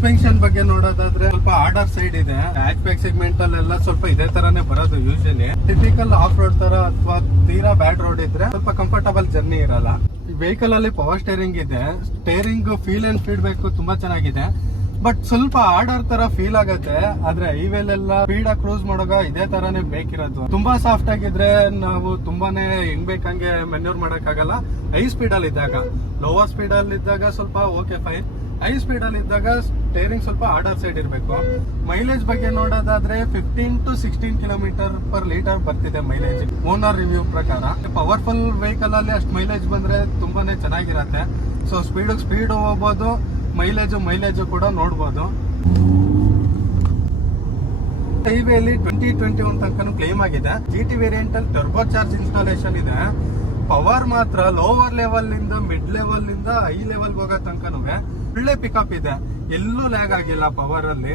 Suspension ಬಗ್ಗೆ ನೋಡೋದಾದ್ರೆ ಸ್ವಲ್ಪ ಆರ್ಡರ್ ಸೈಡ್ ಇದೆ. ಹ್ಯಾಚ್ ಬ್ಯಾಕ್ ಸೆಗ್ಮೆಂಟ್ ಅಲ್ಲೆಲ್ಲ ಸ್ವಲ್ಪ ಇದೇ ತರಾನೇ ಬರೋದು ಯೂಶಲಿ. ಟಿಪಿಕಲ್ ಆಫ್ ರೋಡ್ ತರ ಅಥವಾ ತೀರಾ ಬ್ಯಾಡ್ ರೋಡ್ ಇದ್ರೆ ಸ್ವಲ್ಪ ಕಂಫರ್ಟಬಲ್ ಜರ್ನಿ ಇರಲ್ಲ. ವೆಹಿಕಲ್ ಅಲ್ಲಿ ಪವರ್ ಸ್ಟೇರಿಂಗ್ ಇದೆ. ಸ್ಟೇರಿಂಗ್ ಫೀಲ್ ಅಂಡ್ ಫೀಡ್ಬ್ಯಾಕ್ ತುಂಬಾ ಚೆನ್ನಾಗಿದೆ. ಬಟ್ ಸ್ವಲ್ಪ ಆರ್ಡರ್ ತರ ಫೀಲ್ ಆಗುತ್ತೆ. ಆದ್ರೆ ಹೈವೇಲೆಲ್ಲ ಸ್ಪೀಡ್ ಆಗಿ ಕ್ರೂಸ್ ಮಾಡುವಾಗ ಇದೇ ತರಾನೇ ಬೇಕಿರೋದು. ತುಂಬಾ ಸಾಫ್ಟ್ ಆಗಿದ್ರೆ ನಾವು ತುಂಬಾನೇ ಹೆಂಗ್ ಬೇಕಂಗೆ ಮೆನ್ಯೂರ್ ಮಾಡಕ್ ಆಗಲ್ಲ. ಹೈ ಸ್ಪೀಡ್ ಅಲ್ಲಿ ಇದ್ದಾಗ, ಲೋವರ್ ಸ್ಪೀಡ್ ಅಲ್ಲಿ ಇದ್ದಾಗ ಸ್ವಲ್ಪ ಓಕೆ ಫೈನ್. ಹೈ ಸ್ಪೀಡ್ ಅಲ್ಲಿ ಇದ್ದಾಗ ಸ್ಟೇರಿಂಗ್ ಸ್ವಲ್ಪ ಆರ್ಡರ್ ಸೈಡ್ ಇರಬೇಕು. ಮೈಲೇಜ್ ಬಗ್ಗೆ ನೋಡೋದಾದ್ರೆ 15 to 16 ಕಿಲೋಮೀಟರ್ ಪರ್ ಲೀಟರ್ ಬರ್ತಿದೆ ಮೈಲೇಜ್ ಓನರ್ ರಿವ್ಯೂ ಪ್ರಕಾರ. ಪವರ್ಫುಲ್ ವೆಹಿಕಲ್ ಅಲ್ಲಿ ಅಷ್ಟು ಮೈಲೇಜ್ ಬಂದ್ರೆ ತುಂಬಾನೇ ಚೆನ್ನಾಗಿರತ್ತೆ. ಸೊ ಸ್ಪೀಡ್ ಹೋಗ್ಬೋದು, ಮೈಲೇಜ್ ಕೂಡ ನೋಡ್ಬೋದು. ಹೈವೇಲಿ 2021 ತನಕ ಕ್ಲೇಮ್ ಆಗಿದೆ. GT ವೇರಿಯಂಟ್ ಅಲ್ಲಿ ಟರ್ಬೋ ಚಾರ್ಜ್ ಇನ್ಸ್ಟಾಲೇಷನ್ ಇದೆ. ಪವರ್ ಮಾತ್ರ ಲೋವರ್ ಲೆವೆಲ್ ಇಂದ ಮಿಡ್ ಲೆವೆಲ್ ಇಂದ ಹೈ ಲೆವೆಲ್ ಹೋಗೋ ತನಕ ಒಳ್ಳೆ ಪಿಕಪ್ ಇದೆ. ಎಲ್ಲೂ ಲ್ಯಾಗ್ ಆಗಿಲ್ಲ ಪವರ್ ಅಲ್ಲಿ.